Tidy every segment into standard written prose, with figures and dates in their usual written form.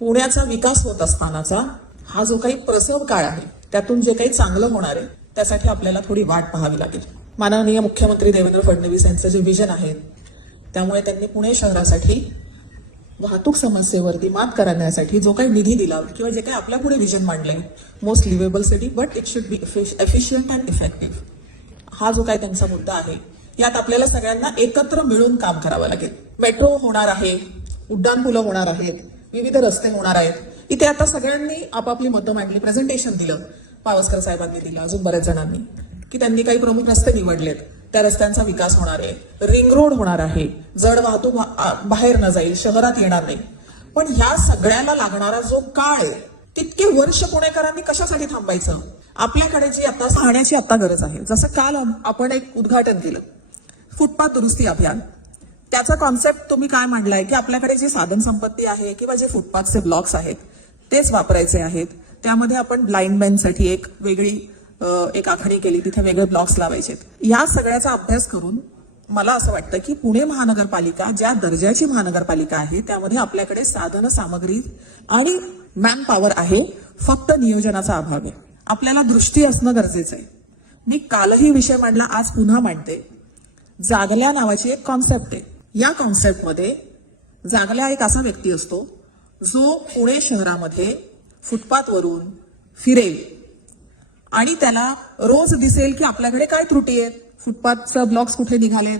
पुण्याचा विकास होत असतानाचा हा जो काही प्रसव काळ आहे त्यातून जे काही चांगलं होणार आहे त्यासाठी आपल्याला थोडी वाट पाहावी लागेल. माननीय मुख्यमंत्री देवेंद्र फडणवीस यांचं जे विजन आहे त्यामुळे त्यांनी पुणे शहरासाठी वाहतूक समस्येवरती मात करण्यासाठी जो काही निधी दिला किंवा जे काही आपल्या पुढे विजन मांडलंय, most livable city but it should be efficient and effective, हा जो काही त्यांचा मुद्दा आहे यात आपल्याला सगळ्यांना एकत्र मिळून काम करावं लागेल. मेट्रो होणार आहे, उड्डाणपुलं होणार आहेत, विविध रस्ते होणार आहेत. इथे आता सगळ्यांनी आपापली मतं मांडली, प्रेझेंटेशन दिलं, पावसकर साहेबांनी दिलं, अजून बऱ्याच जणांनी, की त्यांनी काही प्रमुख रस्ते निवडलेत, त्या रस्त्यांचा विकास होणार आहे, रिंग रोड होणार आहे, जड वाहतूक बाहेर न जाईल, शहरात येणार नाही. पण ह्या सगळ्याला लागणारा जो काळ आहे तितके वर्ष पुणेकरांनी कशासाठी थांबायचं? आपल्याकडे जी आता पाहण्याची आता गरज आहे. जसं काल आपण एक उद्घाटन केलं फुटपाथ दुरुस्ती अभियान, त्याचा कॉन्सेप्ट तुम्ही काय मांडलाय की आपल्याकडे जी साधन संपत्ती आहे किंवा जे फुटपाथचे ब्लॉक्स आहेत तेच वापरायचे आहेत. त्यामध्ये आपण ब्लाइंडमॅनसाठी एक वेगळी एक आखणी केली, तिथे वेगळे ब्लॉक्स लावायचे. या सगळ्याचा अभ्यास करून मला असं वाटतं की पुणे महानगरपालिका ज्या दर्जाची महानगरपालिका आहे त्यामध्ये आपल्याकडे साधन सामग्री आणि मॅन पॉवर आहे, फक्त नियोजनाचा अभाव आहे. आपल्याला दृष्टी असणं गरजेचं आहे. मी कालही विषय मांडला, आज पुन्हा मांडते. जागल्या नावाची एक कॉन्सेप्ट आहे. या कॉन्सेप्टमध्ये जागल्या एक असा व्यक्ती असतो जो पुणे शहरामध्ये फुटपाथवरून फिरेल आणि त्याला रोज दिसेल की आपल्याकडे काय त्रुटी आहेत, फुटपाथचं ब्लॉक्स कुठे निघालेत,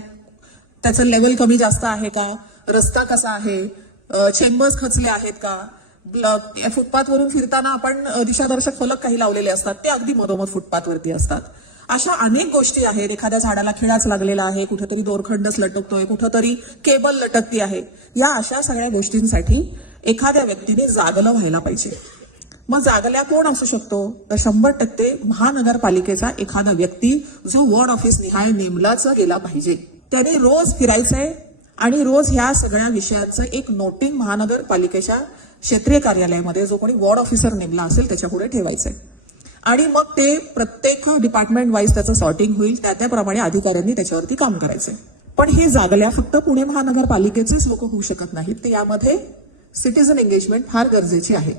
त्याचं लेवल कमी जास्त आहे का, रस्ता कसा आहे, चेंबर्स खचले आहेत का, फुटपाथवरून फिरताना आपण दिशादर्शक फलक काही लावलेले असतात ते अगदी मधोमध फुटपाथवरती असतात. अशा अनेक गोष्टी आहेत. एखाद्या झाडाला खिळाच लागलेला आहे, कुठेतरी दोरखंडच लटकतोय, कुठेतरी केबल लटकती आहे. या अशा सगळ्या गोष्टींसाठी एखाद्या व्यक्तीने जागलं व्हायला पाहिजे. मग जागल्या कोण असू शकतो? तर 100% महानगरपालिकेचा एखादा व्यक्ती जो वॉर्ड ऑफिस निहाय नेमलाच गेला पाहिजे. त्याने रोज फिरायचंय आणि रोज ह्या सगळ्या विषयांचं एक नोटिंग महानगरपालिकेच्या क्षेत्रीय कार्यालयामध्ये जो कोणी वॉर्ड ऑफिसर नेमला असेल त्याच्या पुढे ठेवायचंय आणि मग ते प्रत्येक डिपार्टमेंट वाईज त्याचं सॉर्टिंग होईल, त्याप्रमाणे अधिकाऱ्यांनी त्याच्यावरती काम करायचंय. पण हे जागल्या फक्त पुणे महानगरपालिकेचेच लोक होऊ शकत नाहीत, ते यामध्ये सिटीजन एंगेजमेंट फार गरजेची आहे.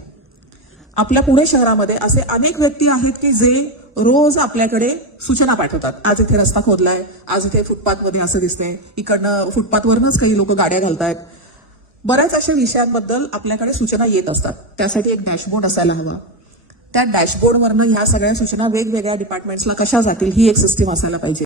आपल्या पुणे शहरामध्ये असे अनेक व्यक्ती आहेत की जे रोज आपल्याकडे सूचना पाठवतात. आज इथे रस्ता खोदलाय, आज इथे फुटपाथमध्ये असं दिसतंय, इकडनं फुटपाथवरनच काही लोक गाड्या घालतायत. बऱ्याच अशा विषयांबद्दल आपल्याकडे सूचना येत असतात. त्यासाठी एक डॅशबोर्ड असायला हवा. त्या डॅशबोर्डवरनं ह्या सगळ्या सूचना वेगवेगळ्या डिपार्टमेंट्सला कशा जातील ही एक सिस्टीम असायला पाहिजे.